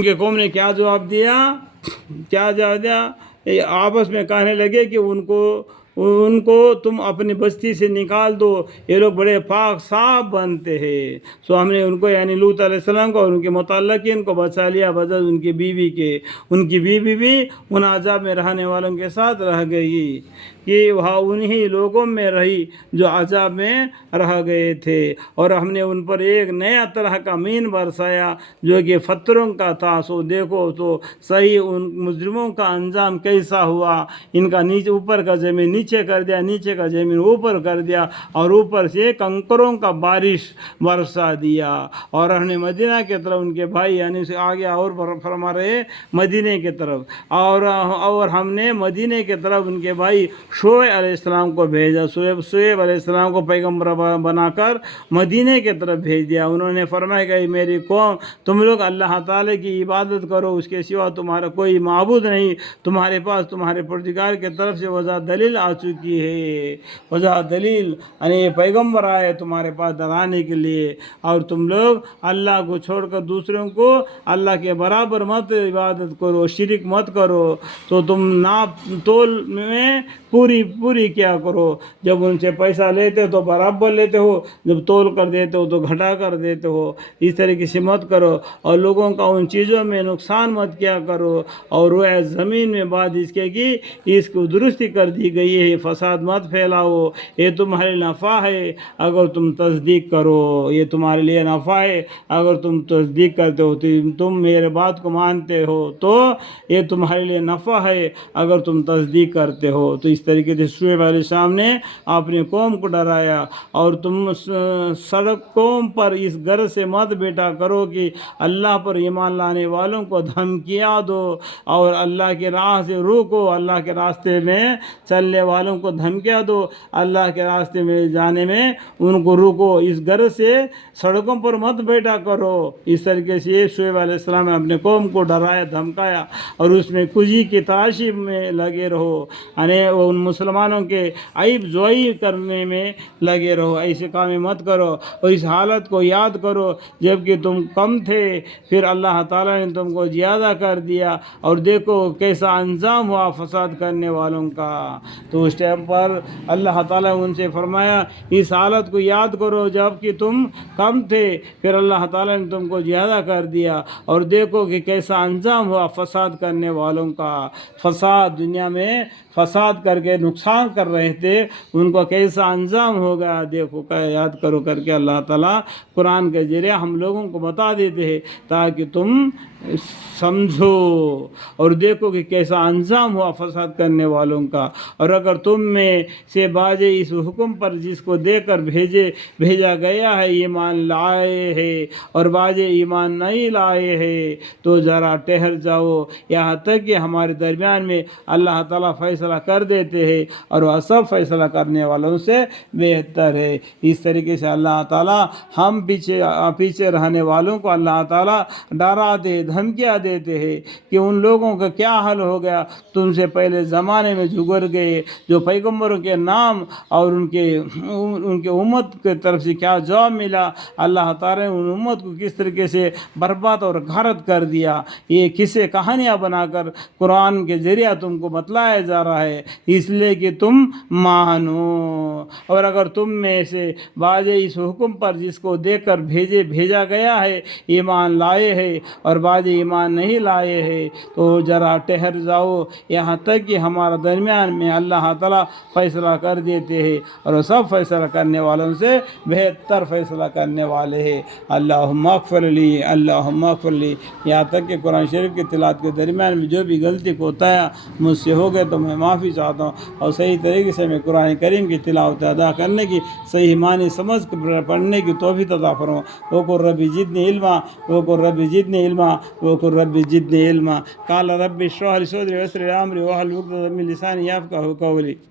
کہ قوم نے کیا جواب دیا؟ آپس میں کہنے لگے کہ ان کو تم اپنی بستی سے نکال دو، یہ لوگ بڑے پاک صاف بنتے ہیں۔ سو ہم نے ان کو یعنی لوط علیہ السلام کو اور ان کے متعلقین کو بچا لیا بجز ان کی بیوی کے۔ ان کی بیوی بھی ان عذاب میں رہنے والوں کے ساتھ رہ گئی کہ وہاں انہی لوگوں میں رہی جو عذاب میں رہ گئے تھے، اور ہم نے ان پر ایک نیا طرح کا مین برسایا جو کہ پتھروں کا تھا۔ سو دیکھو تو صحیح ان مجرموں کا انجام کیسا ہوا۔ ان کا نیچے اوپر کا زمین نیچے کر دیا، نیچے کا زمین اوپر کر دیا، اور اوپر سے کنکروں کا بارش برسا دیا۔ اور ہم نے مدینہ کی طرف ان کے بھائی یعنی اسے آگے اور فرما رہے مدینہ کی طرف، اور ہم نے مدینہ کی طرف ان کے بھائی شعیب علیہ السلام کو بھیجا۔ شعیب علیہ السلام کو پیغمبر بنا کر مدینہ کی طرف بھیج دیا۔ انہوں نے فرمایا کہ میری قوم، تم لوگ اللہ تعالیٰ کی عبادت کرو، اس کے سوا تمہارا کوئی معبود نہیں، تمہارے پاس تمہارے پروردگار کی طرف سے وضاح دلیل آ چکی ہے۔ وضاح دلیل یعنی پیغمبر آئے تمہارے پاس ڈرانے کے لیے، اور تم لوگ اللہ کو چھوڑ کر دوسروں کو اللہ کے برابر مت عبادت کرو، شرک مت کرو۔ تو تم ناپ تول میں پوری کیا کرو، جب ان سے پیسہ لیتے ہو تو برابر لیتے ہو، جب تول کر دیتے ہو تو گھٹا کر دیتے ہو، اس طریقے سے مت کرو، اور لوگوں کا ان چیزوں میں نقصان مت کیا کرو، اور وہ زمین میں بعد اس کے کی اس کو درستی کر دی گئی ہے، فساد مت پھیلاؤ، یہ تمہارے نفع ہے اگر تم تصدیق کرو، یہ تمہارے لیے نفع ہے اگر تم تصدیق کرتے ہو، تم میرے بات کو مانتے ہو تو یہ تمہارے لیے نفع ہے اگر تم تصدیق کرتے ہو۔ تو اس طریقے سے شعیب علیہ السلام نے اپنی قوم کو ڈرایا، اور تم سڑکوں پر اس غرض سے مت بیٹھا کرو کہ اللہ پر ایمان لانے والوں کو دھمکیاں دو، اور اللہ کے راہ سے روکو، اللہ کے راستے میں چلنے والوں کو دھمکیاں دو، اللہ کے راستے میں جانے میں ان کو روکو، اس غرض سے سڑکوں پر مت بیٹھا کرو۔ اس طریقے سے شعیب علیہ السلام نے اپنے قوم کو ڈرایا، دھمکایا، اور اس میں کجی کی تلاشی میں لگے رہو، یعنی ان مسلمانوں کے عیب جوئی کرنے میں لگے رہو، ایسے کام مت کرو، اور اس حالت کو یاد کرو جب کہ تم کم تھے، پھر اللہ تعالیٰ نے تم کو زیادہ کر دیا، اور دیکھو کیسا انجام ہوا فساد کرنے والوں کا۔ تو اس ٹائم پر اللہ تعالیٰ نے ان سے فرمایا اس حالت کو یاد کرو جب کہ تم کم تھے، پھر اللہ تعالیٰ نے تم کو زیادہ کر دیا، اور دیکھو کہ کیسا انجام ہوا فساد کرنے والوں کا۔ فساد دنیا میں فساد کر کے نقصان کر رہے تھے، ان کو کیسا انجام ہو گیا دیکھو، یاد کرو کر کے اللہ تعالیٰ قرآن کے ذریعے ہم لوگوں کو بتا دیتے ہیں تاکہ تم سمجھو اور دیکھو کہ کیسا انجام ہوا فساد کرنے والوں کا۔ اور اگر تم میں سے باجے اس حکم پر جس کو دے کر بھیجا گیا ہے ایمان لائے ہیں، اور باجے ایمان نہیں لائے ہیں، تو ذرا ٹھہر جاؤ یہاں تک کہ ہمارے درمیان میں اللہ تعالیٰ فیصلہ کر دیتے ہیں، اور وہ سب فیصلہ کرنے والوں سے بہتر ہے۔ اس طریقے سے اللہ تعالیٰ ہم پیچھے رہنے والوں کو اللہ تعالیٰ ڈراتے دھمکیاں دیتے ہیں کہ ان لوگوں کا کیا حل ہو گیا تم سے پہلے زمانے میں جو گزر گئے، جو پیغمبروں کے نام اور ان کے امت کی طرف سے کیا جواب ملا، اللہ تعالیٰ نے ان امت کو کس طریقے سے برباد اور غارت کر دیا، یہ قصے کہانیاں بنا کر قرآن کے ذریعہ تم کو بتلایا جا رہا ہے، اس لیے کہ تم مانو۔ اور اگر تم میں سے بعض اس حکم پر جس کو دے کر بھیجا گیا ہے ایمان لائے ہیں، اور بعض ایمان نہیں لائے ہیں، تو ذرا ٹھہر جاؤ یہاں تک کہ ہمارا درمیان میں اللہ تعالیٰ فیصلہ کر دیتے ہیں، اور وہ سب فیصلہ کرنے والوں سے بہتر فیصلہ کرنے والے ہیں۔ اللہم اغفر لی، اللہم اغفر لی، یہاں تک کہ قرآن شریف کی تلاوت کے درمیان میں جو بھی غلطی کوتاہیاں مجھ سے ہو گئے تو میں معافی چاہتا ہوں، اور صحیح طریقے سے میں قرآن کریم کی تلاوت ادا کرنے کی، صحیح معنی سمجھ کر پڑھنے کی توفیق عطا فرما۔ وقل رب زدنی علما، وقل رب زدنی علما، وقل رب زدنی علما۔ قال رب اشرح لي صدري ويسر لي امري واحلل عقدة من لساني يفقهوا قولي۔